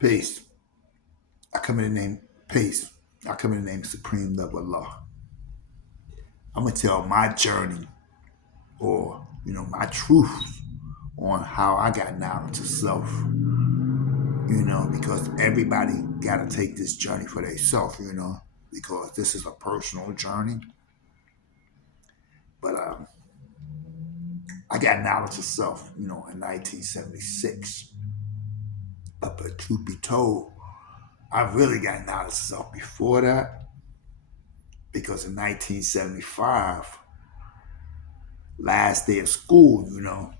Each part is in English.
Peace. I come in the name Peace. I come in the name of Supreme Love Allah. I'm gonna tell my journey or my truth on how I got knowledge of self. Because everybody gotta take this journey for themselves. Because this is a personal journey. But I got knowledge of self. In 1976. But truth be told, I really got knowledge of self before that because in 1975, last day of school, you know,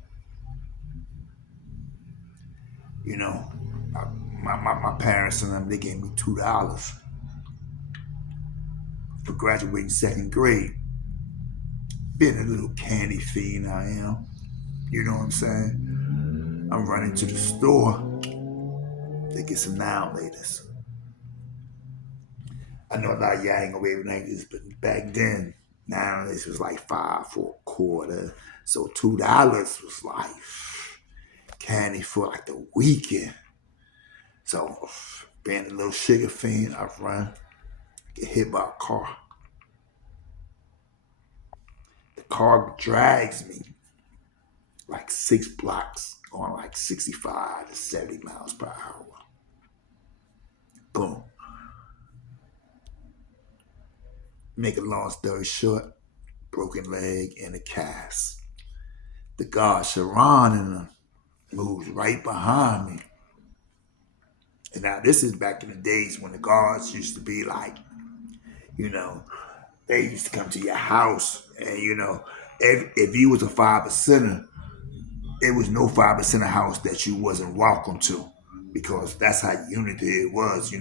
my parents and them, they gave me $2 for graduating second grade. Being a little candy fiend I am, you know what I'm saying? I'm running to the store to get some now latest. I know a lot of y'all ain't gonna be able to like this, but back then, now this was like 5 for a quarter. So $2 was like candy for like the weekend. So being a little sugar fiend, I run, get hit by a car. The car drags me like 6 blocks on like 65 to 70 miles per hour. Boom. Make a long story short, broken leg and a cast. The guard Sharon and them moves right behind me. And now this is back in the days when the guards used to be like, you know, they used to come to your house and if you was a 5%er, there was no 5% house that you wasn't welcome to because that's how unity it was,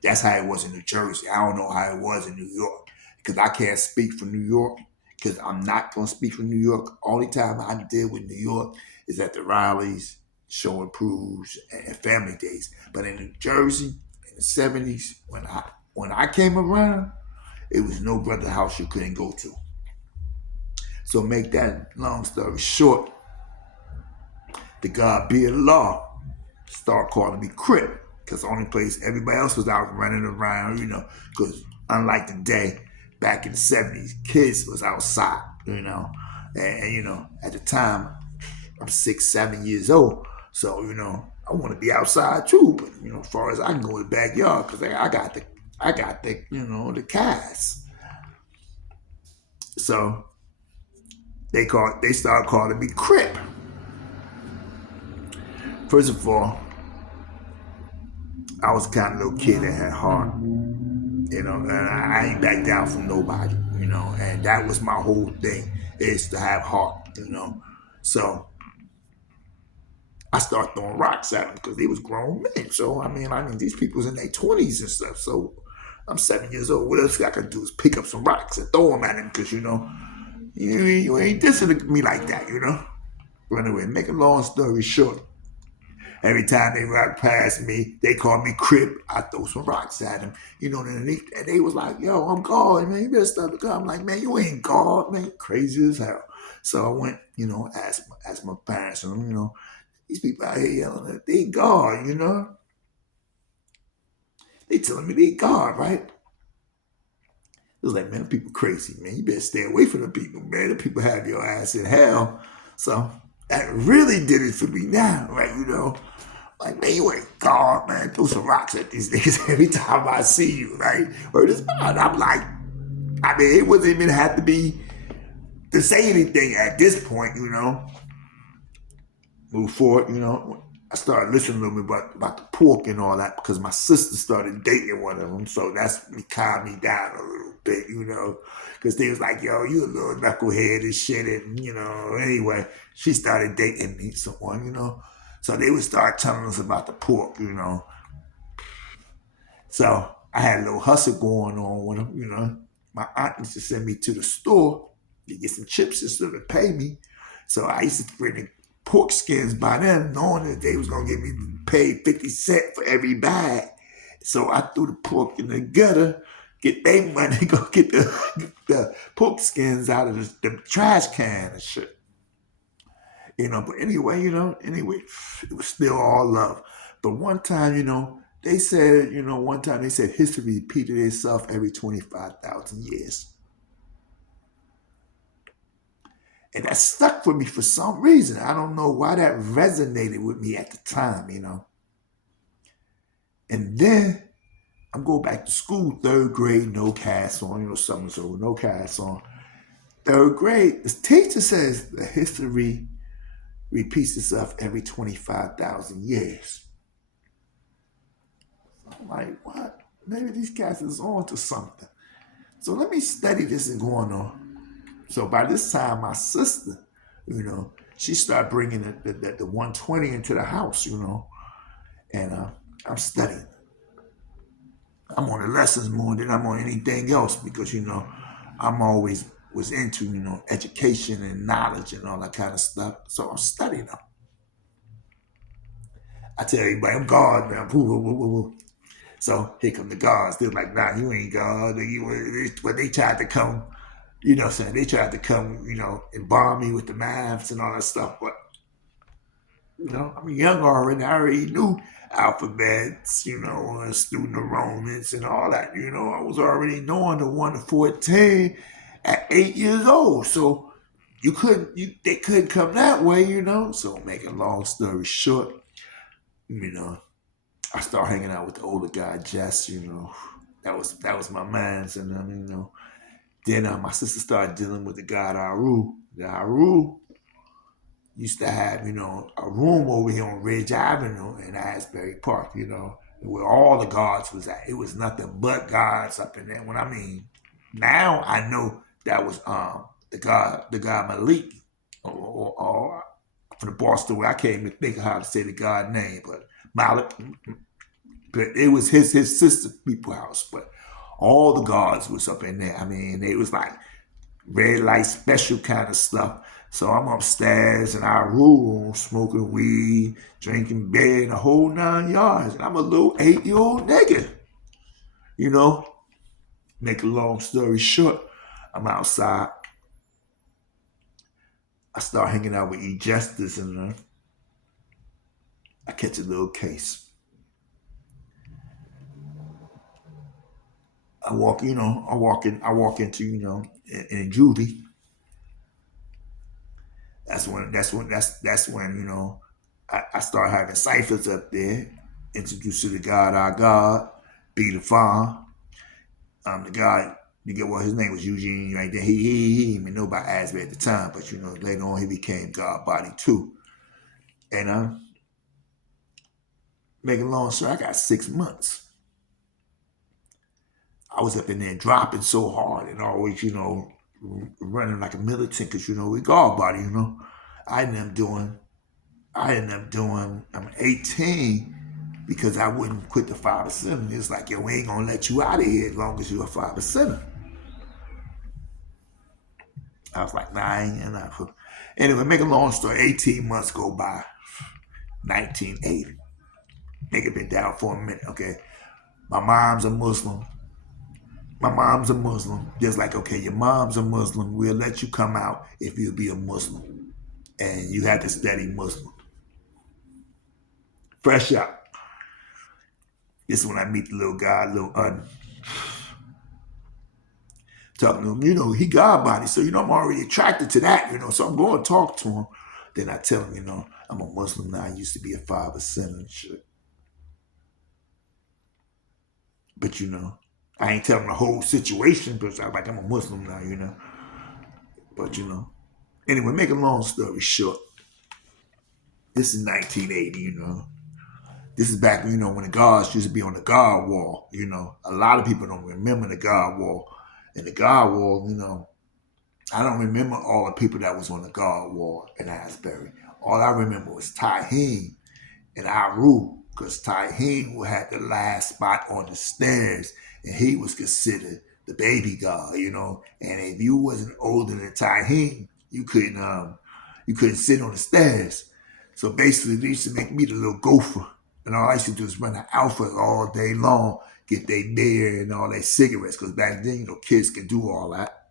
That's how it was in New Jersey. I don't know how it was in New York because I can't speak for New York because I'm not going to speak for New York. Only time I deal with New York is at the rallies, show improves, and family days. But in New Jersey, in the 70s, when I came around, it was no brother house you couldn't go to. So make that long story short, the God be a law start calling me Crip because the only place everybody else was out running around, because unlike today, back in the 70s, kids was outside, and at the time, I'm 6, 7 years old, so I want to be outside too, but as far as I can go in the backyard because I got the the cast, so they started calling me Crip. First of all, I was the kind of little kid that had heart, and I ain't back down from nobody, and that was my whole thing is to have heart, So I started throwing rocks at them because they was grown men. So I mean, these people's in their 20s and stuff. So I'm 7 years old. What else I could do is pick up some rocks and throw them at them because you ain't dissing me like that. But anyway, make a long story short, every time they rock past me, they call me Crip. I throw some rocks at them. And they was like, yo, I'm God, man. You better stop the God. I'm like, man, you ain't God, man. Crazy as hell. So I went, asked my parents, and these people out here yelling that they God. They telling me they God, right? It was like, man, people crazy, man. You better stay away from the people, man. The people have your ass in hell. So that really did it for me now, right? Like, man, you ain't God, man. Throw some rocks at these niggas every time I see you, right? Or this God. I'm like, it wasn't even have to be to say anything at this point, Move forward, I started listening a little bit about the pork and all that because my sister started dating one of them. So that's calmed me down a little bit, because they was like, yo, you a little knucklehead and shit. And, anyway, she started dating me, someone. So they would start telling us about the pork. So I had a little hustle going on with them. My aunt used to send me to the store to get some chips and stuff to pay me. So I used to bring the pork skins by them, knowing that they was gonna get me paid 50 cents for every bag. So I threw the pork in the gutter, get their money, go get the pork skins out of the trash can and shit. But anyway, it was still all love. But one time, they said, one time they said history repeated itself every 25,000 years. And that stuck with me for some reason. I don't know why that resonated with me at the time, And then I'm going back to school, third grade, no cast on, summer's over, no cast on. Third grade, the teacher says the history repeats itself every 25,000 years. I'm like, what? Maybe these cats is on to something. So let me study this and going on. So by this time, my sister, she started bringing the 120 into the house, and I'm studying. I'm on the lessons more than I'm on anything else because, I'm always was into, education and knowledge and all that kind of stuff. So I'm studying them. I tell everybody, I'm God, man. Woo, woo, woo, woo. So here come the gods. They're like, nah, you ain't God. But they tried to come, they tried to come, and bomb me with the maths and all that stuff. But, I'm young already. I already knew alphabets, student enrollments and all that. I was already knowing the 1 to 14 at 8 years old. So they couldn't come that way, So make a long story short, I started hanging out with the older guy, Jess, That was my man's. And then, then my sister started dealing with the guy, Aru. The Aru used to have, a room over here on Ridge Avenue in Asbury Park, where all the guards was at. It was nothing but guards up in there. When I mean, now I know that was the guy Malik, or from the Boston where I can't even think of how to say the god name, but Malik. But it was his sister people house. But all the guards was up in there. I mean, it was like red light special kind of stuff. So I'm upstairs and I rule smoking weed, drinking beer, the whole 9 yards. And I'm a little 8-year-old nigga. Make a long story short, I'm outside. I start hanging out with E Justice and I catch a little case. I walk into, in juvie. That's when, I start having ciphers up there, introduced to the God, our God, B. the Farm. The guy, his name was Eugene right there. He didn't even know about Asbury at the time, but later on he became God Body too. And make a long story, I got 6 months. I was up in there dropping so hard and always, running like a militant because, we God Body, I ended up doing, I'm 18 because I wouldn't quit the 5%. It's like, yo, we ain't gonna let you out of here as long as you're a 5%. I was like, nah, I ain't enough. Anyway, make a long story, 18 months go by, 1980. Nigga been down for a minute, okay? My mom's a Muslim. Just like, okay, your mom's a Muslim. We'll let you come out if you'll be a Muslim. And you have to study Muslim. Fresh out. This is when I meet the little guy, little talking to him. He God Body, so I'm already attracted to that. So I'm going to talk to him. Then I tell him, I'm a Muslim now. I used to be a 5% and shit. But I ain't telling the whole situation, but I'm like, I'm a Muslim now, But anyway, make a long story short. This is 1980, This is back, when the guards used to be on the guard wall, A lot of people don't remember the guard wall. And the guard wall, I don't remember all the people that was on the guard wall in Asbury. All I remember was Taheem and Aru, because Taheem had the last spot on the stairs, and he was considered the baby god, And if you wasn't older than Taheem, you couldn't sit on the stairs. So basically, they used to make me the little gopher. And all I used to do is run an outfit all day long, get their beer and all their cigarettes, because back then, kids could do all that.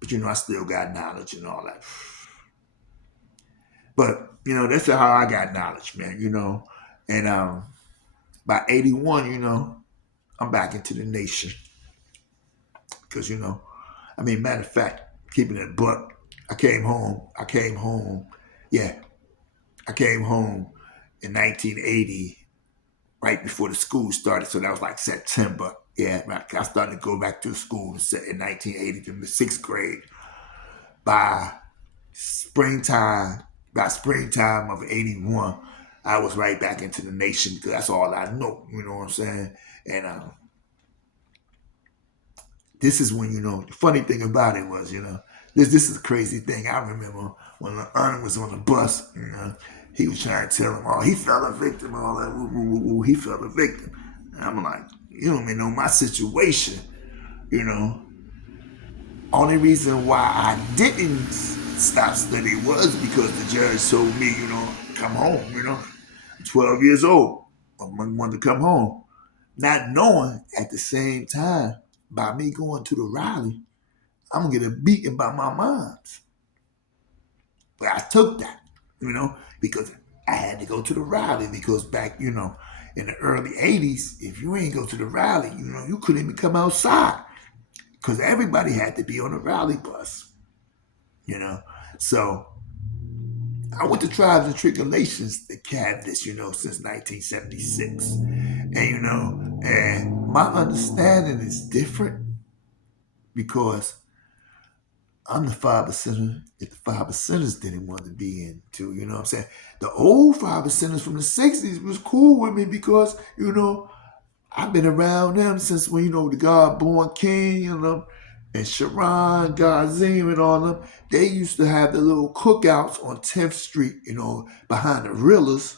But, I still got knowledge and all that. But, that's how I got knowledge, man, And by 81, I'm back into the nation. Because, matter of fact, keeping it buck, I came home. Yeah, I came home in 1980, right before the school started. So that was like September. Yeah, right. I started to go back to school in 1980 in the sixth grade. By springtime, by springtime of 81, I was right back into the nation because that's all I know. You know what I'm saying? And this is when, the funny thing about it was, this is a crazy thing. I remember when Ernie was on the bus, he was trying to tell him, oh, he fell a victim, all that, woo, woo, woo, woo, he fell a victim. And I'm like, you don't even know my situation, you know. Only reason why I didn't stop studying was because the judge told me, come home, 12 years old. I wanted to come home. Not knowing at the same time, by me going to the rally, I'm gonna get a beating by my moms. But I took that, because I had to go to the rally because back, in the early 80s, if you ain't go to the rally, you couldn't even come outside because everybody had to be on the rally bus, you know. So I went to Tribes and Tribulations, the Cavendish, since 1976. And my understanding is different because I'm the 5%er that the 5%ers didn't want to be into, you know what I'm saying? The old 5%ers from the 60s was cool with me because, I've been around them since when, the God Born King, and Sharon, Gazim, and all them. They used to have the little cookouts on 10th Street, behind the Rillas.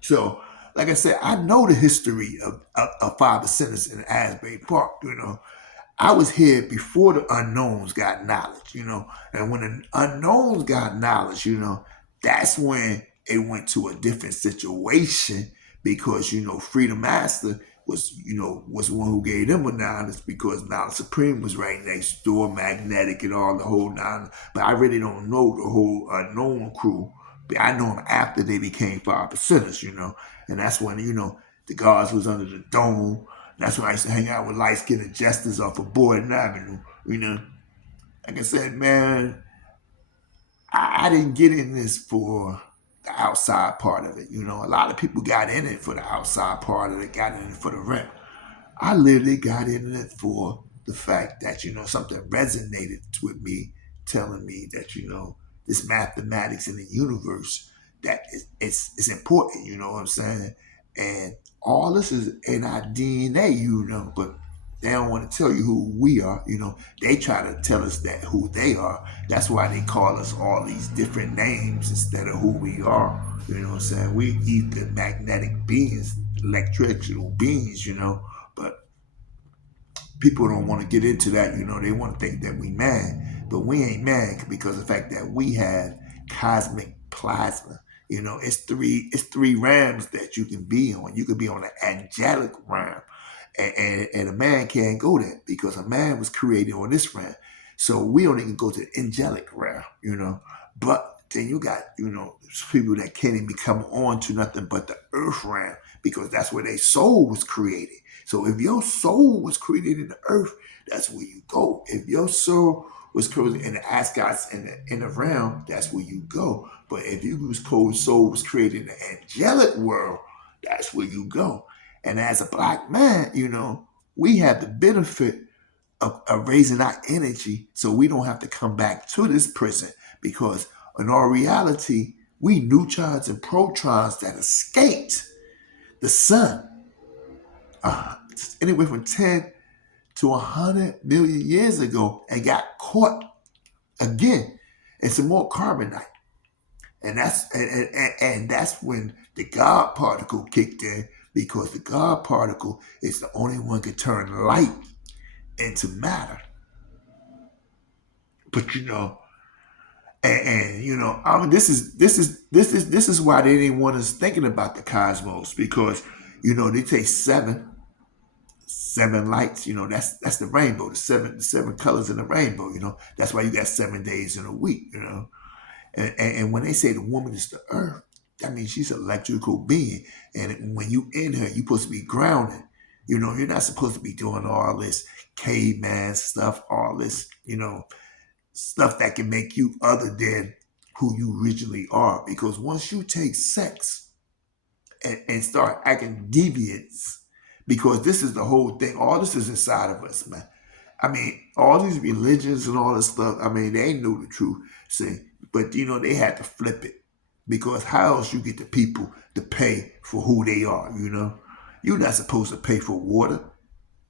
So, like I said, I know the history of 5%ers in Asbury Park, I was here before the unknowns got knowledge, and when the unknowns got knowledge, that's when it went to a different situation because, Freedom Master was the one who gave them a knowledge because Knowledge Supreme was right next door, Magnetic and all the whole nine. But I really don't know the whole unknown crew. But I know them after they became 5%ers, and that's when, the guards was under the dome. That's when I used to hang out with light-skinned jesters off of Boyden Avenue. Like I said, man, I didn't get in this for the outside part of it. A lot of people got in it for the outside part of it, got in it for the rent. I literally got in it for the fact that, something resonated with me, telling me that, this mathematics in the universe, that it's important, you know what I'm saying? And all this is in our DNA, but they don't want to tell you who we are. They try to tell us that who they are. That's why they call us all these different names instead of who we are. You know what I'm saying? We ether magnetic beings, electrical beings, but people don't want to get into that. They want to think that we mad, but we ain't mad because of the fact that we have cosmic plasma. It's three realms that you can be on. You can be on an angelic realm, and a man can't go there because a man was created on this realm. So we don't even go to the angelic realm, But then you got, people that can't even come on to nothing but the earth realm because that's where their soul was created. So if your soul was created in the earth, that's where you go. If your soul was created in the Asgards in the realm, that's where you go. But if your soul was created in the angelic world, that's where you go. And as a black man, we have the benefit of raising our energy so we don't have to come back to this prison because in our reality, we neutrons and protons that escaped the sun anywhere from 10 to 100 million years ago and got caught again in some more carbonite. And that's when the God particle kicked in because the God particle is the only one can turn light into matter. But this is why they didn't want us thinking about the cosmos because they take seven lights. That's the rainbow, the seven colors in the rainbow. That's why you got 7 days in a week. And when they say the woman is the earth, That means she's an electrical being. And when you in her, you're supposed to be grounded. You know, you're not supposed to be doing all this caveman stuff, all this, stuff that can make you other than who you originally are. Because once you take sex and start acting deviants, because this is the whole thing, all this is inside of us, man. I mean, all these religions and all this stuff, I mean, they know the truth, see, but they had to flip it. Because how else you get the people to pay for who they are, You're not supposed to pay for water.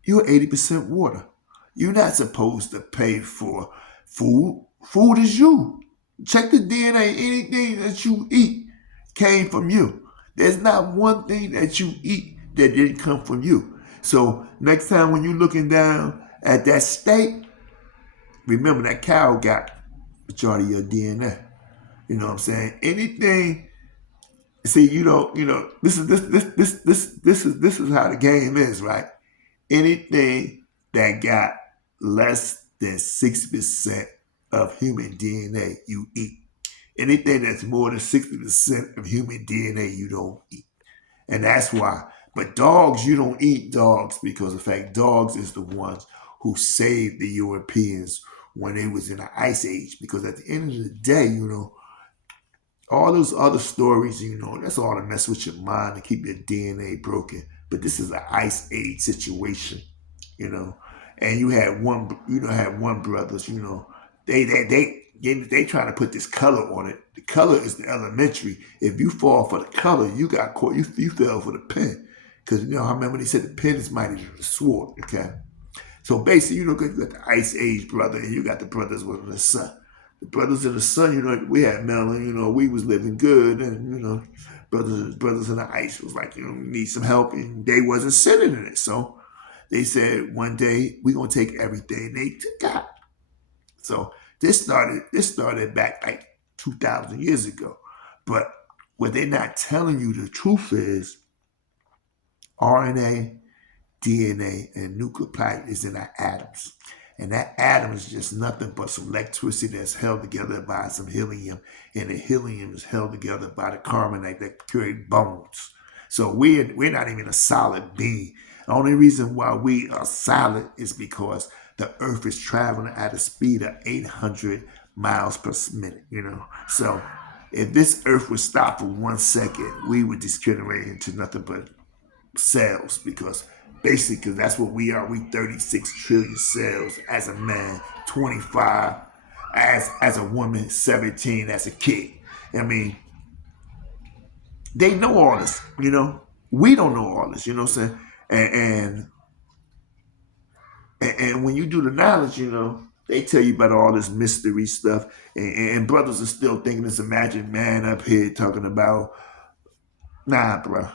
You're 80% water. You're not supposed to pay for food. Food is you. Check the DNA. Anything that you eat came from you. There's not one thing that you eat that didn't come from you. So next time when you're looking down at that steak, remember that cow got majority of your DNA. You know what I'm saying? Anything. See, this is how the game is, right? Anything that got less than 60% of human DNA, you eat. Anything that's more than 60% of human DNA, you don't eat. And that's why. But dogs, you don't eat dogs because, in fact, dogs is the ones who saved the Europeans when they was in the Ice Age. Because at the end of the day, all those other stories, that's all to mess with your mind to keep your DNA broken. But this is an Ice Age situation, And you had one brothers, they trying to put this color on it. The color is the elementary. If you fall for the color, you got caught. You fell for the pen, because I remember they said the pen is mighty than the sword. Okay, so basically, you got the Ice Age brother, and you got the brothers with the sun. The brothers and the sun, we had melon, we was living good, and brothers in the ice was like, need some help, and they wasn't sitting in it. So they said one day we gonna take everything they got. So this started back like 2,000 years ago. But what they're not telling you the truth is RNA, DNA, and nucleotide is in our atoms. And that atom is just nothing but some electricity that's held together by some helium. And the helium is held together by the carbonate that create bones. So we're not even a solid being. The only reason why we are solid is because the earth is traveling at a speed of 800 miles per minute, So if this earth would stop for 1 second, we would degenerate into nothing but cells, because basically that's what we are. We 36 trillion cells as a man, 25 as a woman, 17 as a kid. I mean, they know all this, We don't know all this, what I'm saying? And when you do the knowledge, they tell you about all this mystery stuff. And brothers are still thinking this imagined man up here talking about, nah, bro.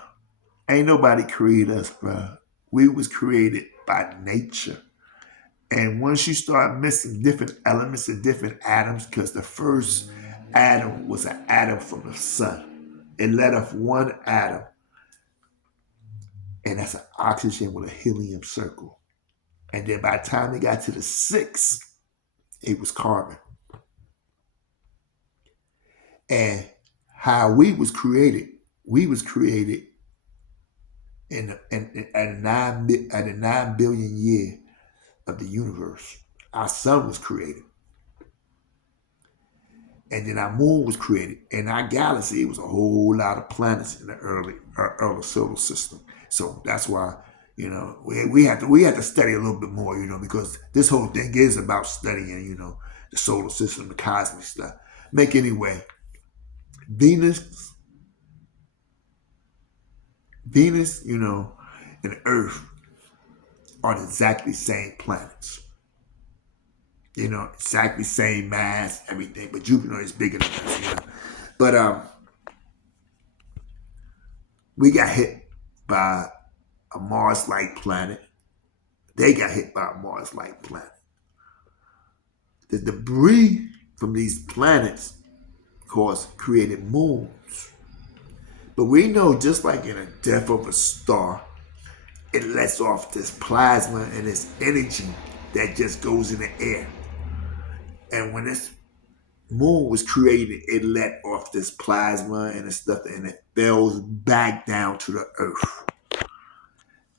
Ain't nobody created us, bro. We was created by nature. And once you start missing different elements and different atoms, because the first atom was an atom from the sun. It let off one atom. And that's an oxygen with a helium circle. And then by the time it got to the sixth, it was carbon. And how we was created in at a 9 billion year of the universe. Our sun was created. And then our moon was created. And our galaxy, it was a whole lot of planets in the early solar system. So that's why, we have to study a little bit more, because this whole thing is about studying, the solar system, the cosmic stuff. Anyway, Venus, and Earth are the exactly same planets. Exactly same mass, everything, but Jupiter is bigger than us. But we got hit by a Mars-like planet. They got hit by a Mars-like planet. The debris from these planets, of course, created moons. But we know, just like in a death of a star, it lets off this plasma and this energy that just goes in the air. And when moon was created, it let off this plasma and stuff, and it fell back down to the earth.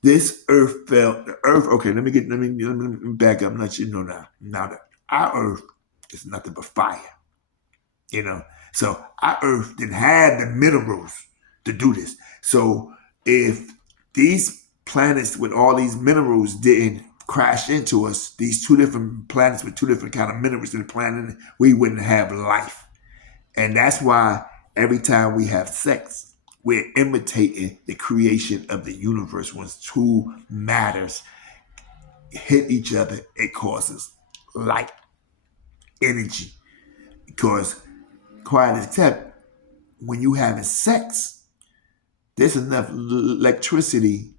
This earth fell. The earth. Okay, let me back up. Let you know now. Now that our earth is nothing but fire. You know, so our earth didn't have the minerals to do this. So if these planets with all these minerals didn't crash into us, these two different planets with two different kind of minerals in the planet, we wouldn't have life. And that's why every time we have sex, we're imitating the creation of the universe. When two matters hit each other, it causes light, energy. Because quiet as kept, when you having sex, there's enough electricity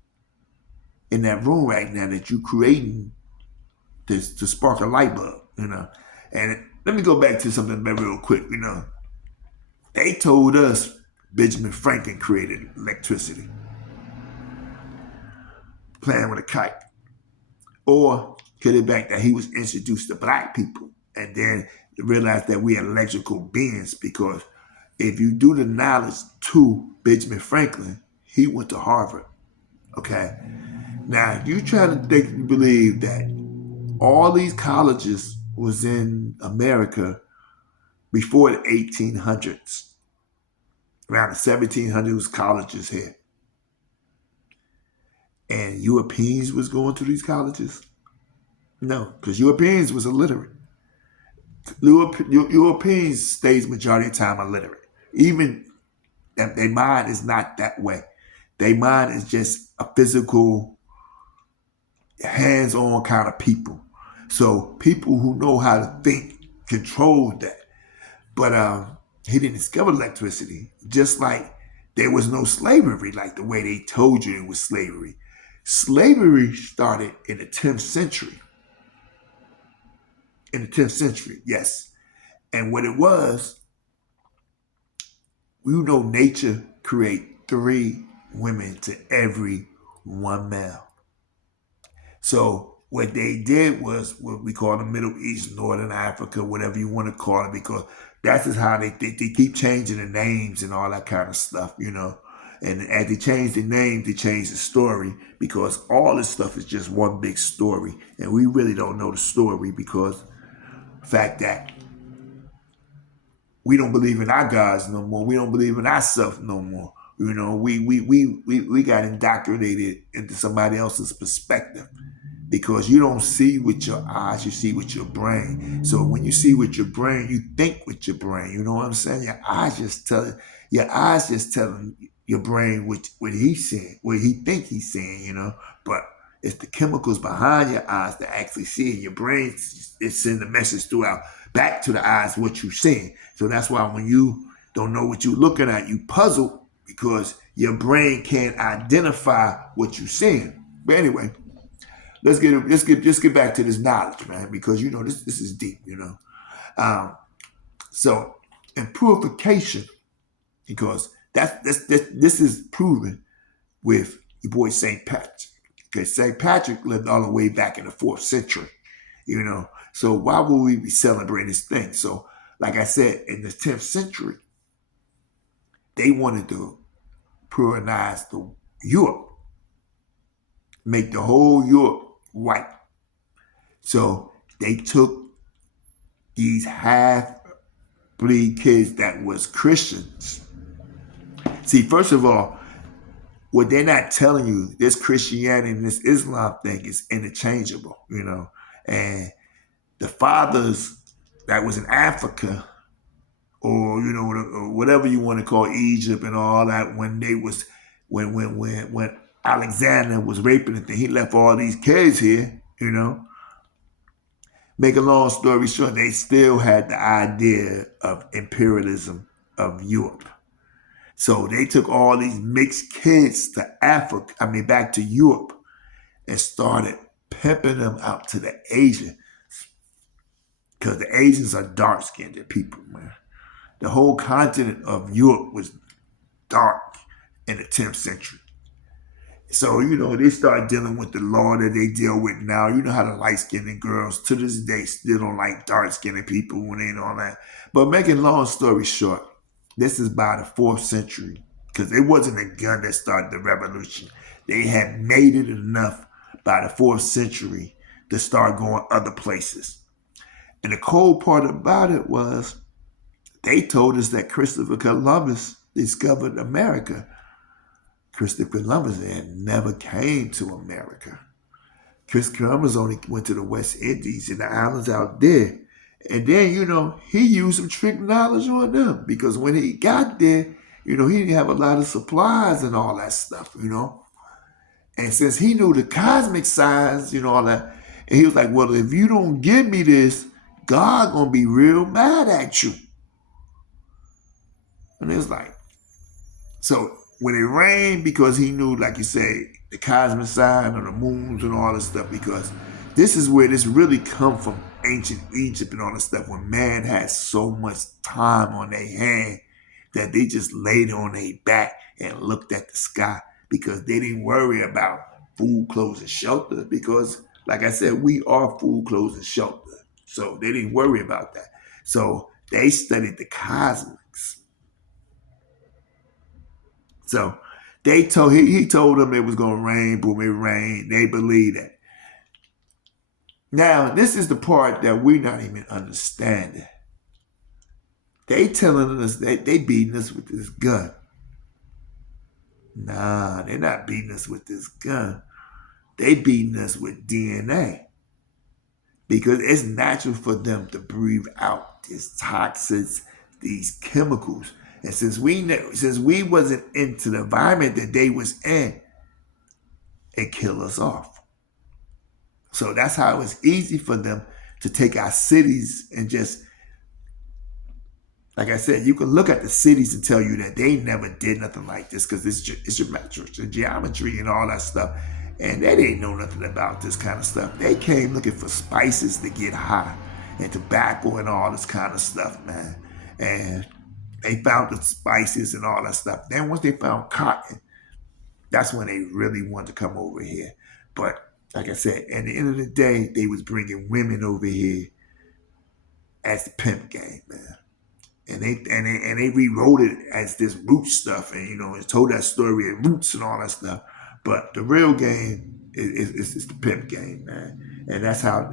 in that room right now that you're creating to spark a light bulb, you know. And let me go back to something very real quick, you know. They told us Benjamin Franklin created electricity, playing with a kite. Or could it back that he was introduced to black people and then realized that we are electrical beings? Because if you do the knowledge to Benjamin Franklin, he went to Harvard. Okay. Now you try to believe that all these colleges was in America before the 1800s. Around the 1700s, colleges here. And Europeans was going to these colleges? No, because Europeans was illiterate. Europeans stays majority of the time illiterate. Even their mind is not that way. Their mind is just a physical, hands-on kind of people. So people who know how to think control that. But he didn't discover electricity, just like there was no slavery, like the way they told you it was slavery. Slavery started in the 10th century. In the 10th century, yes. And what it was, you know, nature create 3 women to every 1 male. So what they did was what we call the Middle East, Northern Africa, whatever you want to call it, because that's just how they keep changing the names and all that kind of stuff, you know. And as they change the name, they change the story, because all this stuff is just one big story. And we really don't know the story because the fact that we don't believe in our gods no more. We don't believe in ourselves no more. You know, we got indoctrinated into somebody else's perspective. Because you don't see with your eyes, you see with your brain. So when you see with your brain, you think with your brain. You know what I'm saying? Your eyes just telling your brain what he's saying, what he think he's saying, you know. But it's the chemicals behind your eyes that actually see it. Your brain is sending the message throughout back to the eyes what you're seeing. So that's why when you don't know what you're looking at, you puzzle because your brain can't identify what you're seeing. But anyway, let's get back to this knowledge, man, because you know this is deep, you know. So in purification, because this is proven with your boy Saint Patrick. Okay, Saint Patrick lived all the way back in the 4th century, you know. So why would we be celebrating this thing? So, like I said, in the 10th century, they wanted to purifice the Europe, make the whole Europe white. So they took these half-breed kids that was Christians. See, first of all, what they're not telling you, this Christianity and this Islam thing is interchangeable, you know. And the fathers that was in Africa, or you know, or whatever you want to call Egypt and all that, when Alexander was raping the thing, he left all these kids here, you know. Make a long story short, they still had the idea of imperialism of Europe. So they took all these mixed kids to back to Europe, and started pimping them out to the Asians. Because the Asians are dark-skinned people, man. The whole continent of Europe was dark in the 10th century. So, they start dealing with the law that they deal with now. You know how the light-skinned girls to this day still don't like dark-skinned people when they don't that. But making long story short, this is by the 4th century because it wasn't a gun that started the revolution. They had made it enough by the 4th century to start going other places. And the cold part about it was they told us that Christopher Columbus discovered America. Christopher Columbus had never came to America. Chris Columbus only went to the West Indies and the islands out there. And then, he used some trick knowledge on them because when he got there, he didn't have a lot of supplies and all that stuff. And since he knew the cosmic signs, all that, and he was like, well, if you don't give me this, God gonna be real mad at you. And it's like, so when it rained, because he knew, like you say, the cosmic sign of the moons and all this stuff, because this is where this really come from, ancient Egypt and all this stuff, when man had so much time on their hand that they just laid on their back and looked at the sky because they didn't worry about food, clothes, and shelter because, like I said, we are food, clothes, and shelter. So they didn't worry about that. So they studied the cosmics. So he told them it was going to rain, boom, it rained. They believed it. Now, this is the part that we're not even understanding. They telling us that they beating us with this gun. Nah, they're not beating us with this gun. They beating us with DNA. Because it's natural for them to breathe out these toxins, these chemicals. And since we wasn't into the environment that they was in, it killed us off. So that's how it was easy for them to take our cities and just, like I said, you can look at the cities and tell you that they never did nothing like this because it's geometric, the geometry and all that stuff. And they didn't know nothing about this kind of stuff. They came looking for spices to get high and tobacco and all this kind of stuff, man. And they found the spices and all that stuff. Then once they found cotton, that's when they really wanted to come over here. But like I said, at the end of the day, they was bringing women over here as the pimp game, man. And they rewrote it as this root stuff, and it told that story of roots and all that stuff. But the real game is the pimp game, man. And that's how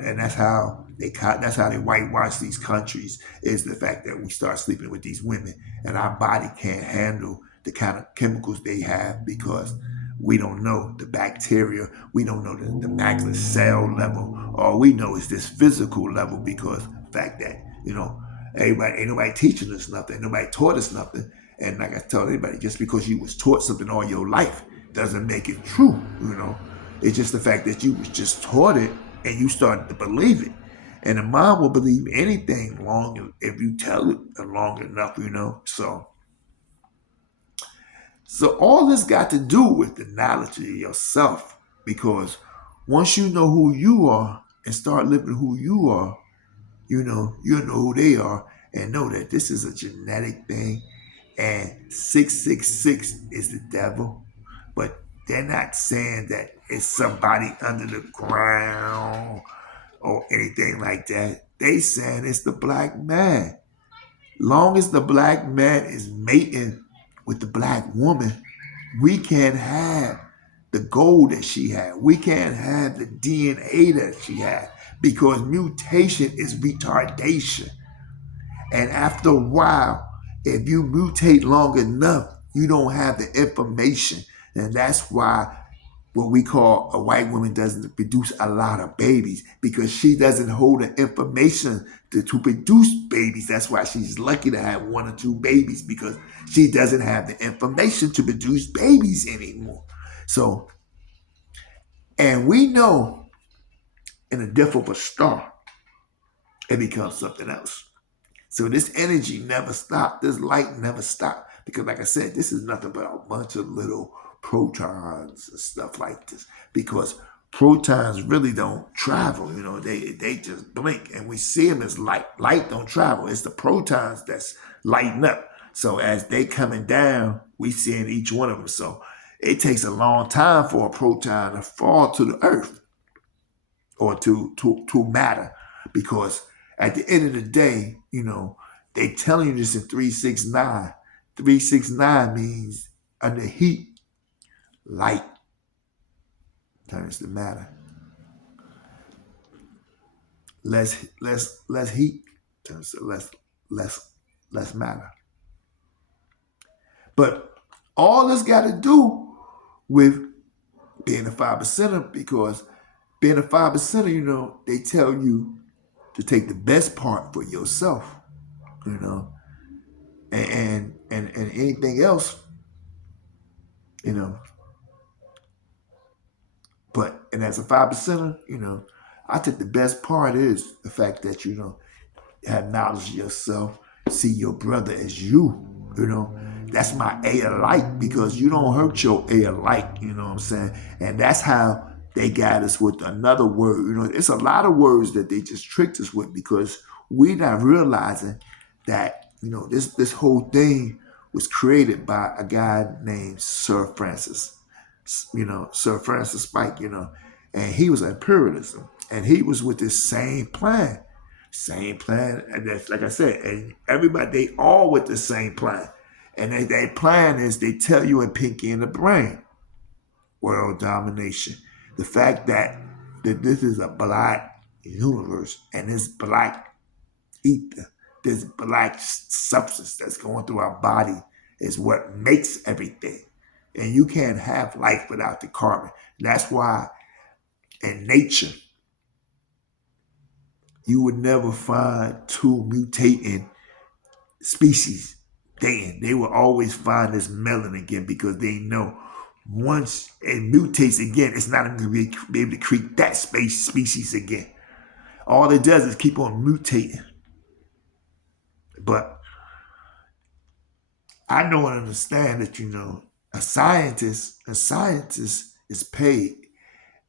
they whitewash these countries, is the fact that we start sleeping with these women and our body can't handle the kind of chemicals they have because we don't know the bacteria, we don't know the macular cell level. All we know is this physical level because the fact that, ain't nobody teaching us nothing, nobody taught us nothing. And like I tell anybody, just because you was taught something all your life doesn't make it true, It's just the fact that you was just taught it and you started to believe it. And a mom will believe anything long if you tell it long enough, So all this got to do with the knowledge of yourself, because once you know who you are and start living who you are, you'll know who they are and know that this is a genetic thing and 666 is the devil. But they're not saying that it's somebody under the ground or anything like that. They saying it's the black man. Long as the black man is mating with the black woman, we can't have the gold that she had. We can't have the DNA that she had because mutation is retardation. And after a while, if you mutate long enough, you don't have the information. And that's why what we call a white woman doesn't produce a lot of babies, because she doesn't hold the information to produce babies. That's why she's lucky to have 1 or 2 babies, because she doesn't have the information to produce babies anymore. So, and we know in the death of a star, it becomes something else. So this energy never stopped. This light never stopped. Because like I said, this is nothing but a bunch of little protons and stuff like this. Because protons really don't travel. They just blink and we see them as light. Light don't travel. It's the protons that's lighting up. So as they coming down, we seeing each one of them. So it takes a long time for a proton to fall to the earth or to matter, because at the end of the day, they telling you this in 369. 369 means under heat, light turns to matter. Less heat turns to less matter. But all this got to do with being a 5%er, because being a 5%er, they tell you to take the best part for yourself, and anything else, and as a 5%er, I think the best part is the fact that have knowledge of yourself, see your brother as you. That's my A of light, because you don't hurt your A of light. You know what I'm saying? And that's how they got us with another word. It's a lot of words that they just tricked us with, because we're not realizing that this whole thing was created by a guy named Sir Francis. Sir Francis Spike. And he was imperialism, and he was with this same plan. And that's, like I said, and everybody, they all with the same plan. And their plan is, they tell you in Pinky and the Brain, world domination. The fact that this is a black universe, and this black ether, this black substance that's going through our body is what makes everything. And you can't have life without the carbon. That's why in nature, you would never find two mutating species dating. They will always find this melanin again, because they know once it mutates again, it's not going to be able to create that species again. All it does is keep on mutating. But I know and understand that, a scientist is paid,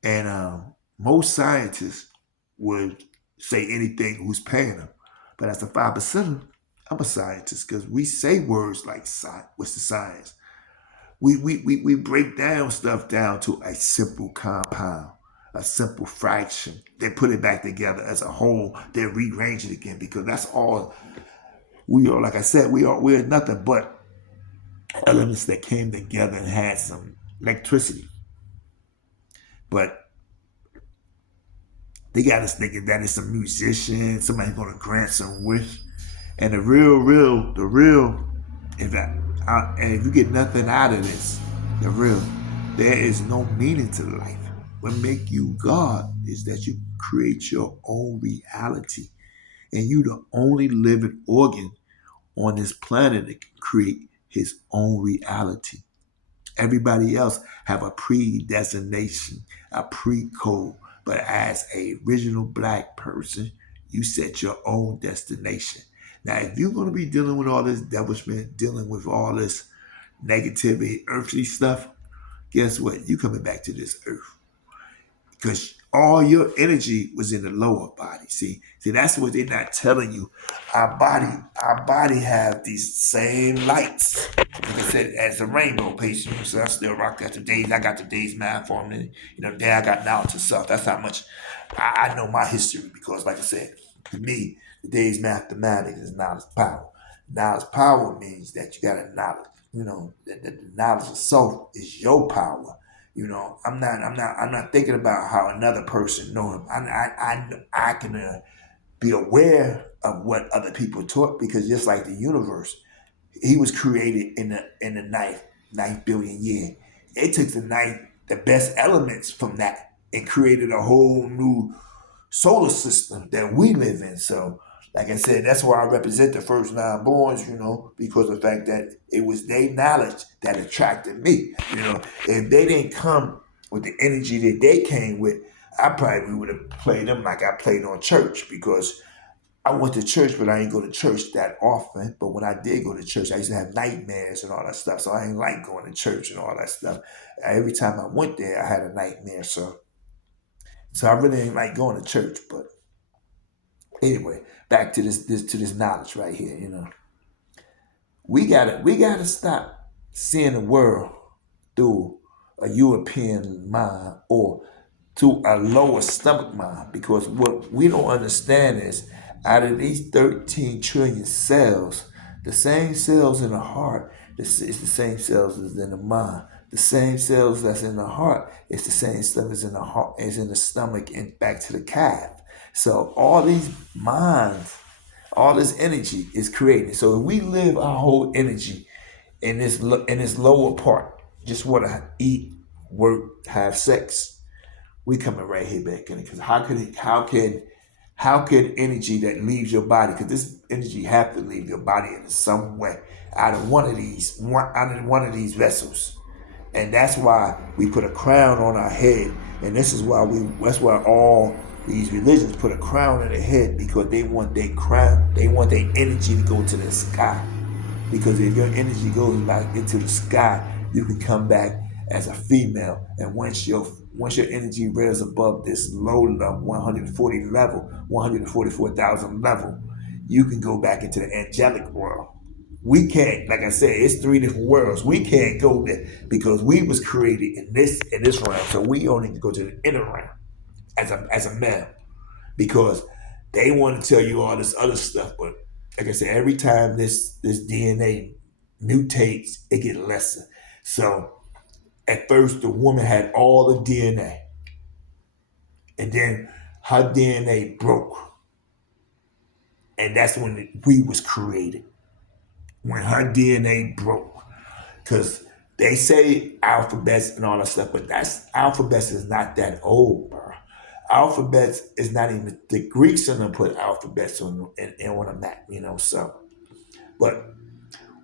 and most scientists would say anything who's paying them. But as a 5%er, I'm a scientist, because we say words like what's the science? We break down stuff down to a simple compound, a simple fraction. They put it back together as a whole. They rearrange it again, because that's all we are. Like I said, we're nothing but elements that came together and had some electricity. But they got us thinking that it's a musician, somebody's going to grant some wish. And the real, if you get nothing out of this, there is no meaning to life. What make you God is that you create your own reality. And you the only living organ on this planet that can create his own reality. Everybody else have a predestination, a pre-code. But as a original black person, you set your own destination. Now, if you're going to be dealing with all this devilment, dealing with all this negativity, earthly stuff, guess what? You coming back to this earth, because all your energy was in the lower body. See, that's what they're not telling you. Our body have these same lights. Like I said, as a rainbow patient, so I still rock that today's. I got today's math for me. Today I got knowledge of self. That's how much I know my history, because, like I said, to me, today's mathematics is knowledge power. Knowledge power means that you got a knowledge. The knowledge of self is your power. I'm not thinking about how another person know him. I can be aware of what other people taught, because just like the universe, he was created in the ninth billion year. It took the best elements from that and created a whole new solar system that we live in. So, like I said, that's why I represent the first nine borns, because of the fact that it was their knowledge that attracted me. If they didn't come with the energy that they came with, I probably would have played them like I played on church, because I went to church, but I ain't go to church that often. But when I did go to church, I used to have nightmares and all that stuff. So I ain't like going to church and all that stuff. Every time I went there, I had a nightmare. So I really ain't like going to church. But anyway, back to this knowledge right here. We gotta stop seeing the world through a European mind or to a lower stomach mind, because what we don't understand is out of these 13 trillion cells, the same cells in the heart is the same cells as in the mind. The same cells that's in the heart is the same stuff as in the heart as in the stomach and back to the calf. So all these minds, all this energy is created. So if we live our whole energy in this lower part, just want to eat, work, have sex, we coming right here back in it. Because how can energy that leaves your body? Because this energy have to leave your body in some way out of one of these vessels, and that's why we put a crown on our head, and that's why all these religions put a crown on their head, because they want their crown, they want their energy to go to the sky. Because if your energy goes like into the sky, you can come back as a female. And once your energy raises above this low level, 144,000 level, you can go back into the angelic world. We can't, like I said, it's three different worlds. We can't go there because we was created in this realm. So we only can go to the inner realm as a male, because they want to tell you all this other stuff, but like I said, every time this DNA mutates, it gets lesser. So at first, the woman had all the DNA, and then her DNA broke, and that's when we was created. When her DNA broke, because they say alphabets and all that stuff, but alphabets is not that old, bro. Alphabets is not even the Greeks are gonna put alphabets on a map, So, but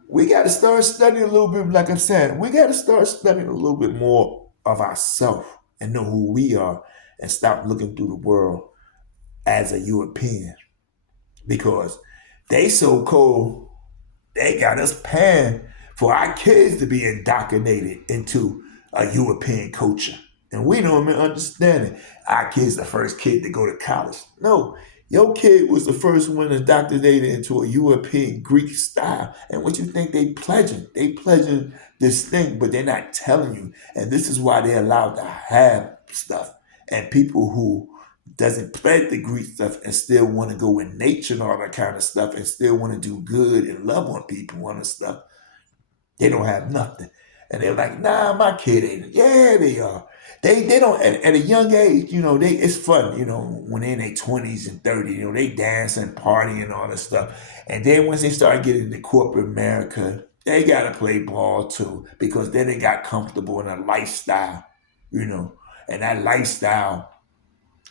we got to start studying a little bit. Like I said, we got to start studying a little bit more of ourselves and know who we are, and stop looking through the world as a European, because they so cold. They got us paying for our kids to be indoctrinated into a European culture. And we don't even understand it. Our kid's the first kid to go to college. No, your kid was the first one indoctrinated into a European Greek style. And what you think they pledging? They pledging this thing, but they're not telling you. And this is why they're allowed to have stuff. And people who doesn't pledge the Greek stuff and still want to go in nature and all that kind of stuff and still want to do good and love on people and stuff, they don't have nothing. And they're like, nah, my kid ain't. Yeah, they are. They don't at a young age, it's fun, when they're in their 20s and 30s, they dance and party and all this stuff. And then once they start getting into corporate America, they gotta play ball too, because then they got comfortable in a lifestyle, and that lifestyle,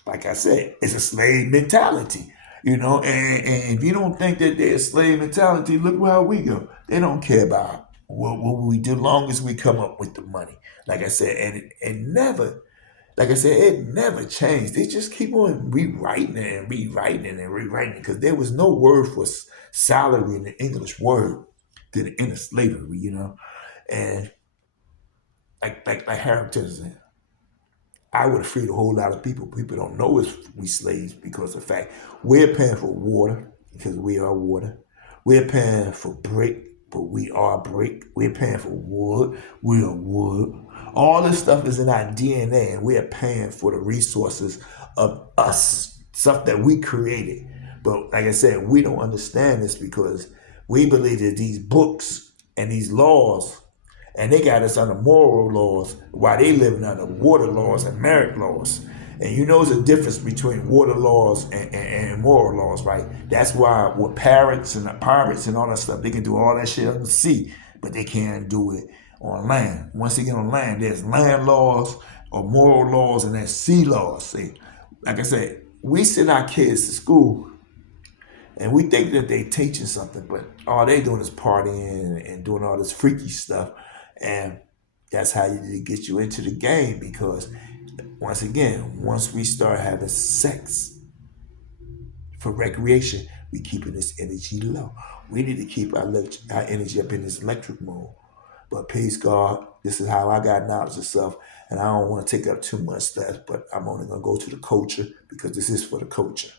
like I said, it's a slave mentality, and if you don't think that they're a slave mentality, look how we go. They don't care about what we do, long as we come up with the money. Like I said, and it never, like I said, it never changed. They just keep on rewriting it and rewriting it and rewriting it, because there was no word for salary in the English word to the end of slavery, and like Harrington said, I would have freed a whole lot of people. People don't know we slaves, because of the fact we're paying for water because we are water. We're paying for brick, but we are brick. We're paying for wood. We are wood. All this stuff is in our DNA, and we're paying for the resources of us, stuff that we created. But like I said, we don't understand this, because we believe that these books and these laws, and they got us under moral laws while they living under water laws and merit laws. And there's a difference between water laws and moral laws, right? That's why with pirates and all that stuff, they can do all that shit on the sea, but they can't do it on land. Once they get on land, there's land laws or moral laws, and there's sea laws. See, like I said, we send our kids to school and we think that they teaching something, but all they doing is partying and doing all this freaky stuff. And that's how you get you into the game, because once we start having sex for recreation, we keeping this energy low. We need to keep our energy up in this electric mode. But peace, God, this is how I got knowledge of self, and I don't want to take up too much stuff, but I'm only going to go to the culture, because this is for the culture.